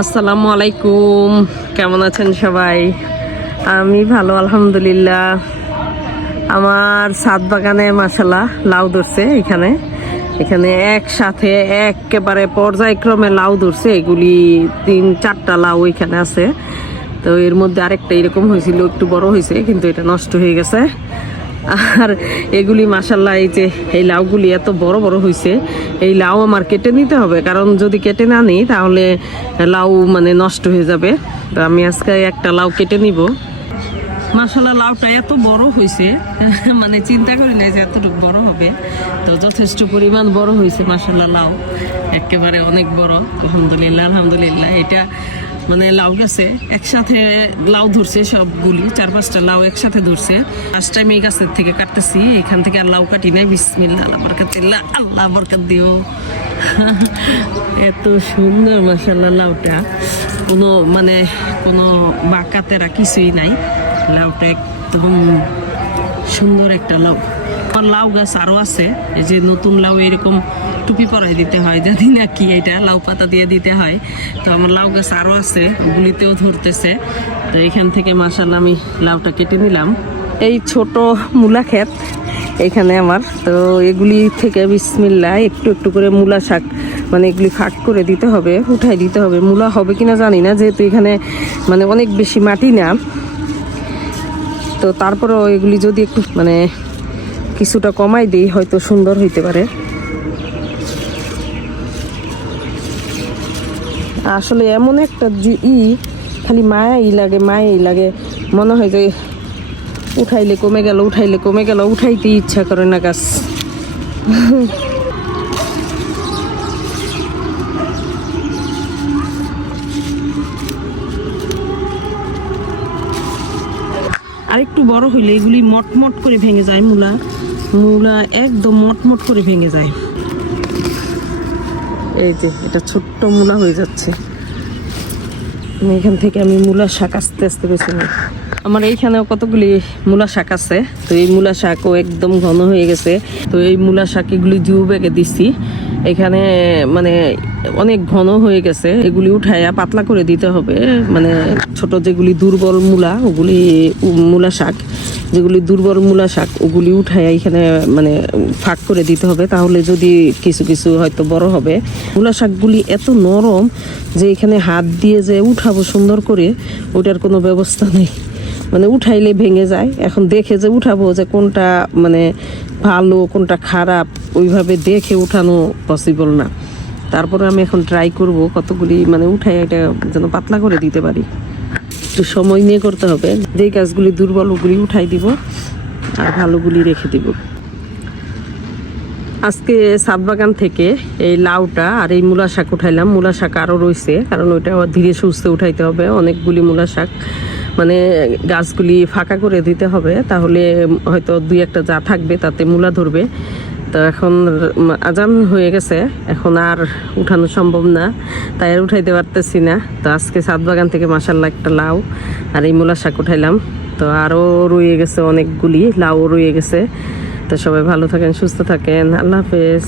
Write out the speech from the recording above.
আসসালামু আলাইকুম। কেমন আছেন সবাই? আমি ভালো, আলহামদুলিল্লাহ। আমার সাত বাগানে মাসালা লাউ ধরছে এখানে। এখানে একসাথে একেবারে পর্যায়ক্রমে লাউ ধরছে। এগুলি তিন, চারটা লাউ এখানে আছে। তো এর মধ্যে আরেকটা এরকম হয়েছিল, একটু বড় হয়েছে, কিন্তু এটা নষ্ট হয়ে গেছে। আর এগুলি মাসাল্লাহ এই যে এই লাউগুলি এত বড় বড় হয়েছে এই লাউ আমার কেটে নিতে হবে, কারণ যদি কেটে না নিই তাহলে লাউ মানে নষ্ট হয়ে যাবে। তো আমি আজকে একটা লাউ কেটে নিব। মাসাল্লাহ লাউটা এত বড় হয়েছে মানে চিন্তা করি না যে এতটুকু বড় হবে। তো যথেষ্ট পরিমাণ বড় হয়েছে মাসাল্লাহ লাউ। একেবারে অনেক বড়, আলহামদুলিল্লাহ আলহামদুলিল্লাহ। এটা মানে লাউ গাছে একসাথে লাউ ধরছে সবগুলি, চার পাঁচটা লাউ একসাথে ধরছে। ফার্স্ট টাইম এই গাছের থেকে কাটতেছি, এখান থেকে আর লাউ কাটি নাই। বিসমিল্লা আল্লাহ বরকাতিল্লাহ আল্লাহ বরকাত দিও। এত সুন্দর মাসাল্লাহ লাউটা। কোনো মানে কোনো বাঁকাতেরা কিছুই নাই। লাউটা একদম সুন্দর একটা লাউ। আমার লাউ গাছ আরও আছে। এই যে নতুন লাউ এরকম টুপি পরাই দিতে হয়, জানি না কি এটা, লাউ পাতা দিয়ে দিতে হয়। তো আমার লাউ গাছ আরও আছে, গুলিতেও ধরতেছে। তো এখান থেকে মাসাল আমি লাউটা কেটে নিলাম। এই ছোট মূলা ক্ষেত এখানে আমার। তো এগুলি থেকে বিসমিল্লা একটু একটু করে মূলা শাক মানে এগুলি ফাঁক করে দিতে হবে, উঠাই দিতে হবে। মূলা হবে কিনা জানি না, যেহেতু এখানে মানে অনেক বেশি মাটি না। তো তারপরেও এগুলি যদি একটু মানে কিছুটা কমাই দিই, হয়তো সুন্দর হইতে পারে। আসলে এমন একটা ই, খালি মায়াই লাগে মায়াই লাগে। মনে হয় যে উঠাইলে কমে গেল, উঠাইলে কমে গেল উঠাইতে ইচ্ছা করে না গাছ। আর একটু বড় হইলে এগুলি মটমট করে ভেঙে যায়, মূলা। মূলা একদম মটমট করে ভেঙে যায়। এই যে, এটা ছোট্ট মূলা হয়ে যাচ্ছে। এখান থেকে আমি মূলা শাক আস্তে আস্তে বেছে নিই আমার এইখানেও কতগুলি মূলা শাক আছে। তো এই মূলা শাকও একদম ঘন হয়ে গেছে। তো এই মূলা শাক এগুলি জিউ দিচ্ছি এখানে মানে অনেক ঘন হয়ে গেছে। এগুলি উঠাইয়া পাতলা করে দিতে হবে। মানে ছোট যেগুলি দুর্বল মূলা, ওগুলি মূলা শাক, যেগুলি দুর্বল মূলা শাক, ওগুলি উঠাইয়া এখানে মানে ফাঁক করে দিতে হবে। তাহলে যদি কিছু কিছু হয়তো বড় হবে। মূলা শাকগুলি এত নরম যে এখানে হাত দিয়ে যে উঠাবো সুন্দর করে ওটার কোনো ব্যবস্থা নেই। মানে উঠাইলে ভেঙে যায়। এখন দেখে যে উঠাবো যে কোনটা মানে ভালো, কোনটা খারাপ, ওইভাবে দেখে উঠানো পসিবল না। তারপরে আমি এখন ট্রাই করব কতগুলি মানে উঠাই এটা যেন পাতলা করে দিতে পারি। একটু সময় নিয়ে করতে হবে। যেই গাছগুলি দুর্বল ওগুলি উঠাই দিব আর ভালোগুলি রেখে দিব। আজকে সাত বাগান থেকে এই লাউটা আর এই মূলা শাক উঠাইলাম। মূলা শাক আরও রয়েছে কারণ ওইটা ধীরে সুস্থে উঠাইতে হবে। অনেকগুলি মূলা শাক মানে গাছগুলি ফাঁকা করে দিতে হবে, তাহলে হয়তো দুই একটা যা থাকবে তাতে মূলা ধরবে। তো এখন আজান হয়ে গেছে, এখন আর উঠানো সম্ভব না, তাই আর উঠাইতে পারতেছি না। তো আজকে সাত বাগান থেকে মাসাল্লাহ একটা লাউ আর এই মূলা শাক উঠাইলাম। তো আরও রয়ে গেছে অনেকগুলি লাউ রয়ে গেছে। তো সবাই ভালো থাকেন, সুস্থ থাকেন, আল্লাহ হাফেজ।